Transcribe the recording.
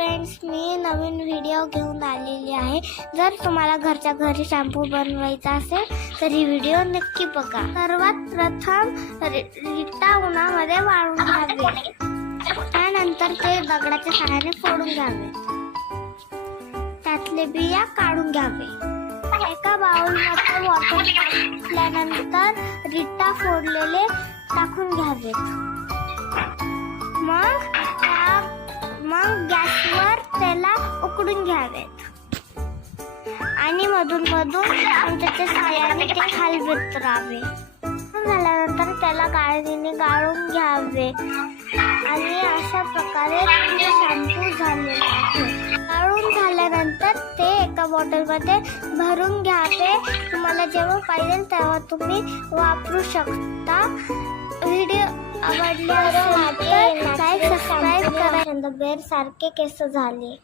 Friends, मी नवीन video घेऊन आलेली आहे। जर तुम्हाला घरच्या घरी शॅम्पू बनवायचा असेल तर ही व्हिडिओ नक्की बघा। सर्वात प्रथम रिटा उन्हामध्ये वाळून घ्यावे, त्यानंतर ते दगडाच्या सहाय्याने फोडून घ्यावे, त्यातले बिया काढून घ्यावे। एका बाउलमध्ये वॉटर टाकल्यानंतर रिटा फोडलेले टाकून घ्यावेत। मग गॅसवर त्याला उकडून घ्यावेत आणि मधून त्याच्या साह्याने ते हलवत राहावे। झाल्यानंतर त्याला गाळणीने गाळून घ्यावे आणि अशा प्रकारे शॅम्पू झालेला आहे। गाळून झाल्यानंतर ते एका बॉटलमध्ये भरून घ्यावे। तुम्हाला जेव्हा पाहिजे तेव्हा तुम्ही वापरू शकता। व्हिडिओ आवडला असेल तर लाईक सबस्क्राईब करा। बेर सारखे केस झाले।